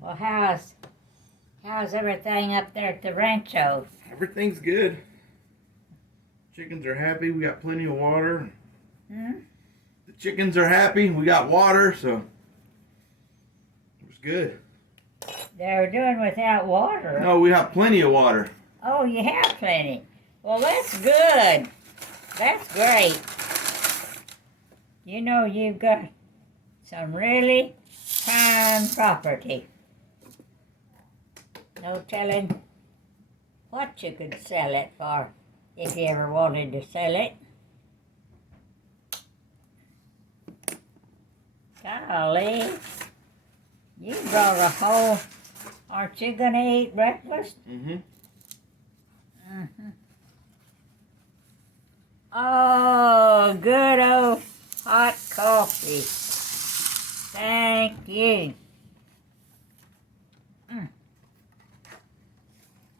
Well, how's everything up there at the rancho? Everything's good. Chickens are happy. We got plenty of water. Hmm? The chickens are happy. We got water, so it's good. They're doing without water. No, we have plenty of water. Oh, you have plenty. Well, that's good. That's great. You know, you've got some really prime property. No telling what you could sell it for if you ever wanted to sell it. Golly, you brought a whole. Aren't you gonna eat breakfast? Mm-hmm. Oh, good old hot coffee. Thank you.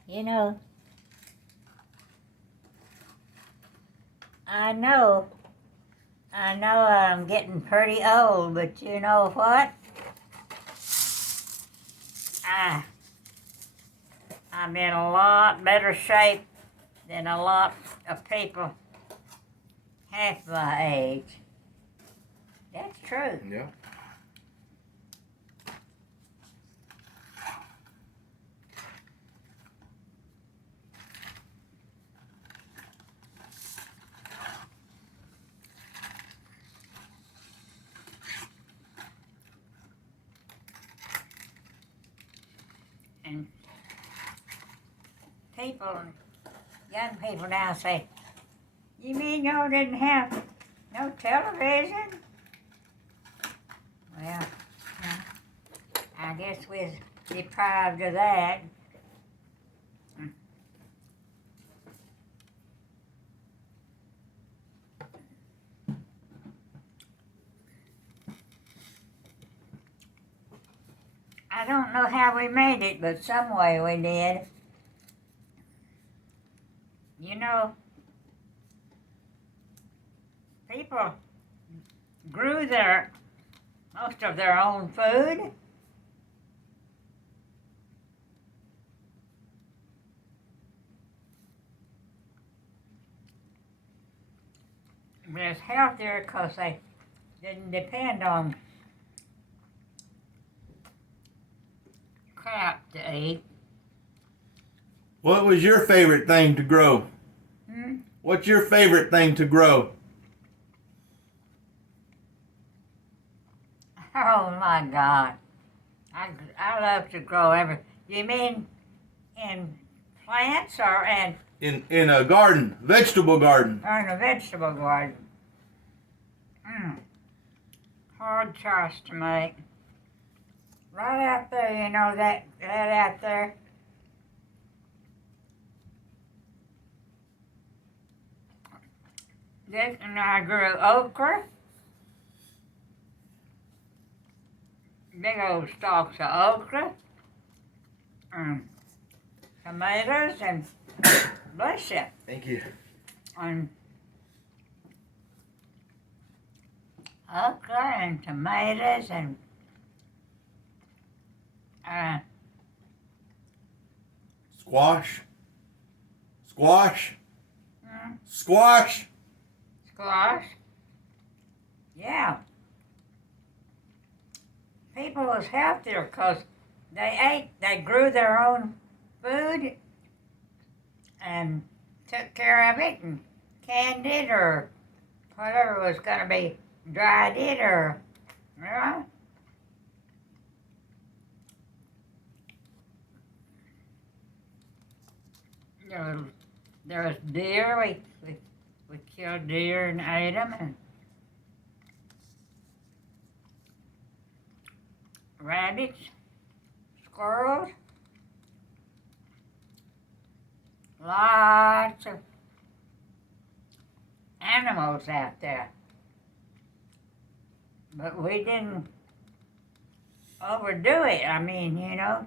You know, I know I'm getting pretty old, but you know what? I'm in a lot better shape than a lot of people half my age. That's true. Yeah. And young people now say, you mean y'all didn't have no television? Well, I guess we're deprived of that. I don't know how we made it, but some way we did. You know, people grew most of their own food. But it's healthier because they didn't depend on crap to eat. What was your favorite thing to grow? What's your favorite thing to grow? Oh my God. I love to grow everything. You mean in plants or In a garden, vegetable garden. or in a vegetable garden? Hard choice to make. Right out there, you know, that out there. This and I grew okra. Big old stalks of okra. Tomatoes and bless you. Thank you. And okra and tomatoes and Squash. Squash. Squash. squash. Yeah. People was healthier because they grew their own food and took care of it and canned it or whatever was going to be dried it or, you know. There was deer. We killed deer and ate them, and rabbits, squirrels, lots of animals out there. But we didn't overdo it. I mean, you know,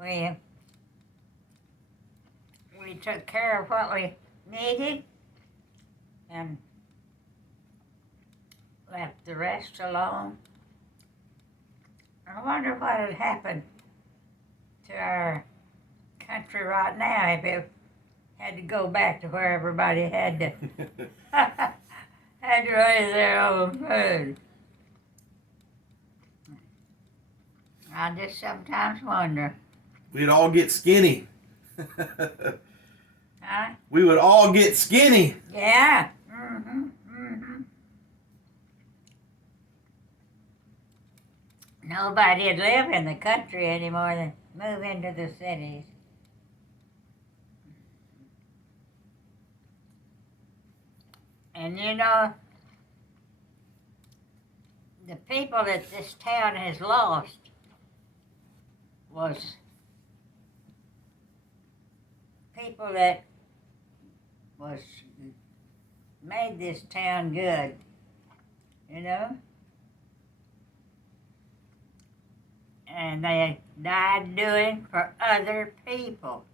we took care of what we needed and left the rest alone. I wonder what would happen to our country right now if it had to go back to where everybody had to had to raise their own food. I just sometimes wonder. We'd all get skinny. Huh? We would all get skinny. Yeah. Mm-hmm. Nobody'd live in the country anymore than move into the cities. And you know, the people that this town has lost was people that was made this town good, you know? And they died doing for other people.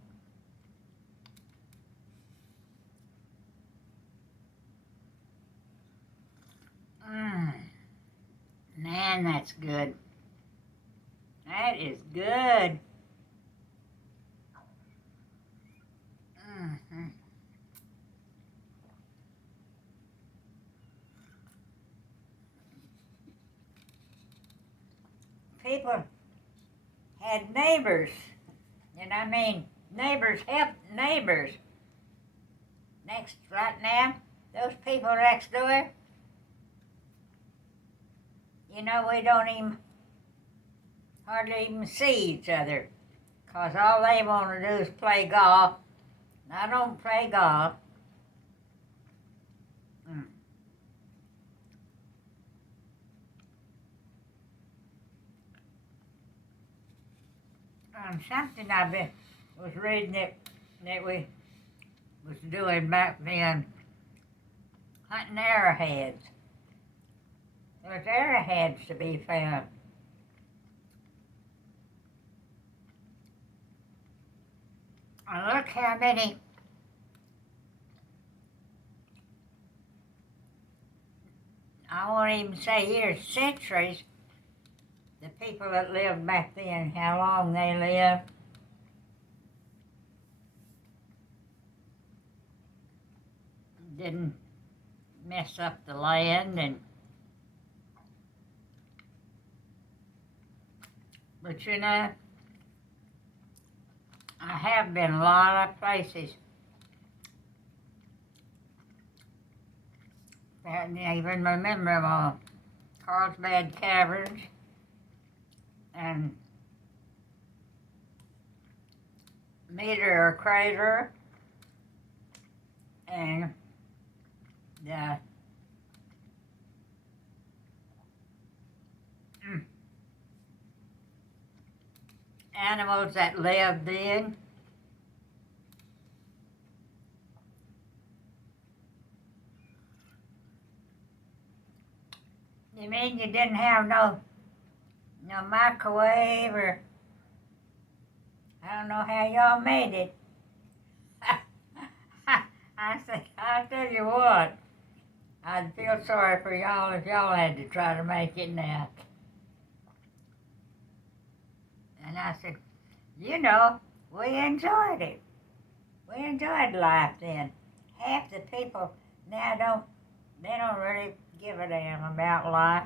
Man, that's good. That is good. Mm-hmm. People had neighbors, and I mean neighbors helped neighbors. Next, right now, those people next door, you know, we don't even hardly even see each other, 'cause all they want to do is play golf. I don't play golf. Something was reading that we was doing back then, hunting arrowheads. There's arrowheads to be found. And look how many I won't even say years, centuries, the people that lived back then, how long they lived. Didn't mess up the land but you know, I have been a lot of places. I even remember Carlsbad Caverns and Meteor Crater and the animals that lived then. You mean you didn't have no microwave, or I don't know how y'all made it. I'll tell you what, I'd feel sorry for y'all if y'all had to try to make it now. And I said, you know, we enjoyed it. We enjoyed life then. Half the people now they don't really give a damn about life.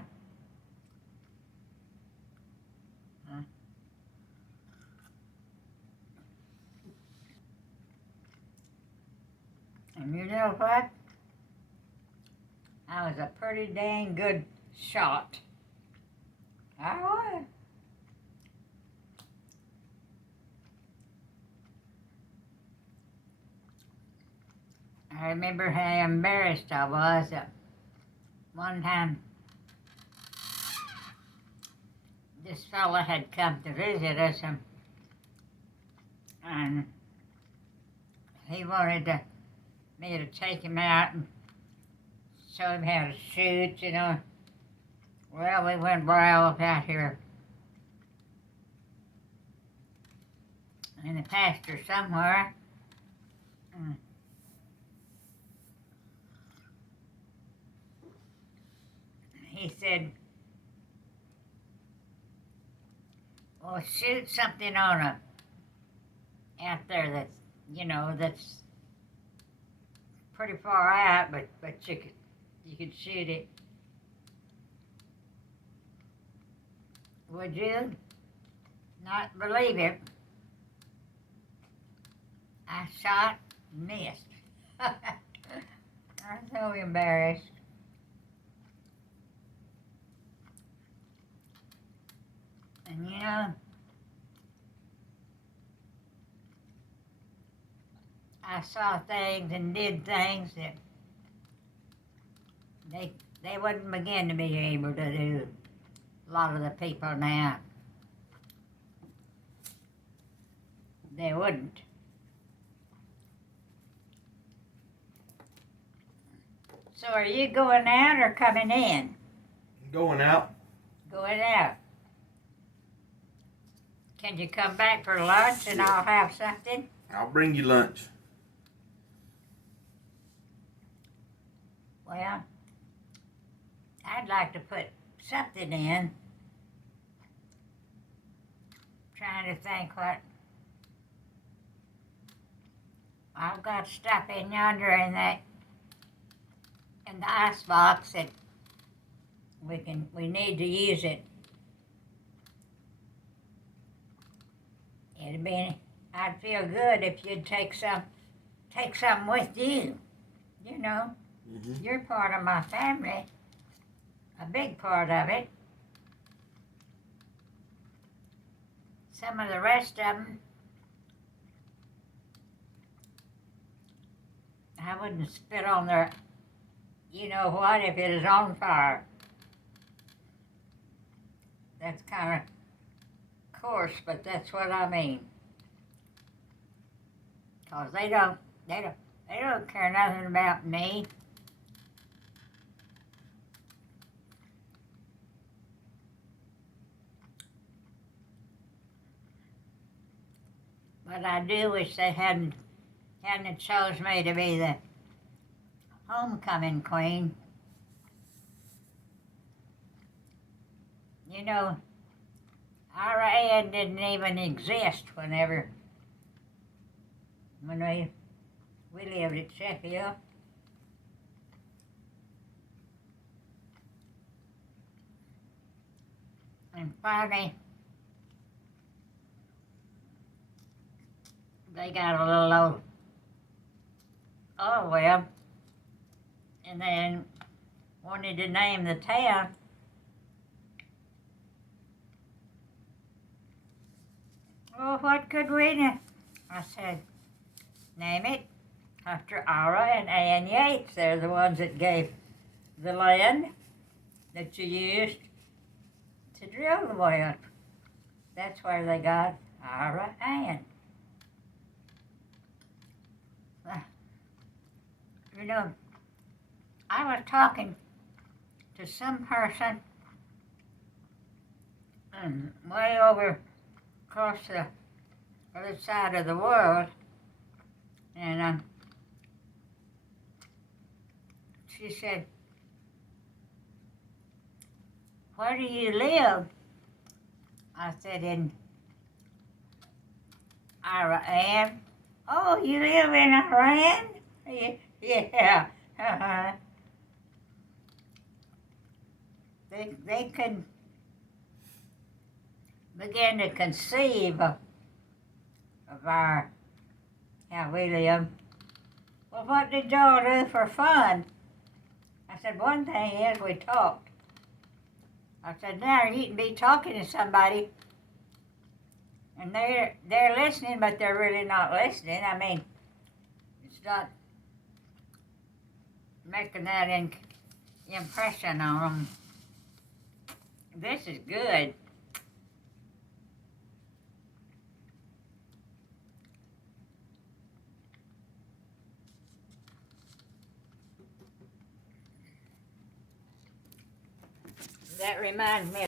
And you know what? I was a pretty dang good shot. I was. I remember how embarrassed I was that one time this fella had come to visit us, and he wanted me to take him out and show him how to shoot, you know. Well, we went way off out here in the pasture somewhere. He said, Well, shoot something on a out there that's that's pretty far out, but you could shoot it. Would you not believe it? I shot, missed. I'm so embarrassed. And I saw things and did things that they wouldn't begin to be able to do. A lot of the people now, they wouldn't. So are you going out or coming in? Going out. Going out. Can you come back for lunch and I'll have something? I'll bring you lunch. Well, I'd like to put something in. Trying to think what. I've got stuff in yonder in the ice box that we need to use it. I'd feel good if you'd take some with you. Mm-hmm. You're part of my family, a big part of it. Some of the rest of them, I wouldn't spit on their, you know what, if it is on fire. That's kind of coarse, but that's what I mean. 'Cause they don't care nothing about me. But I do wish they hadn't chose me to be the homecoming queen. Our Ann didn't even exist when we lived at Sheffield. And finally, they got a little old web, and then wanted to name the town. Well, what could we name? I said, name it after Ira and Ann Yates. They're the ones that gave the land that you used to drill the well. That's where they got Ira Ann. I was talking to some person way over across the other side of the world, and she said, "Where do you live?" I said, "In Iran." "Oh, you live in Iran?" Yeah. They could begin to conceive of how we live. "Well, what did y'all do for fun?" I said, "One thing is we talked." I said, "Now you can be talking to somebody and they're listening, but they're really not listening. I mean, it's not making that impression on them." This is good. That reminds me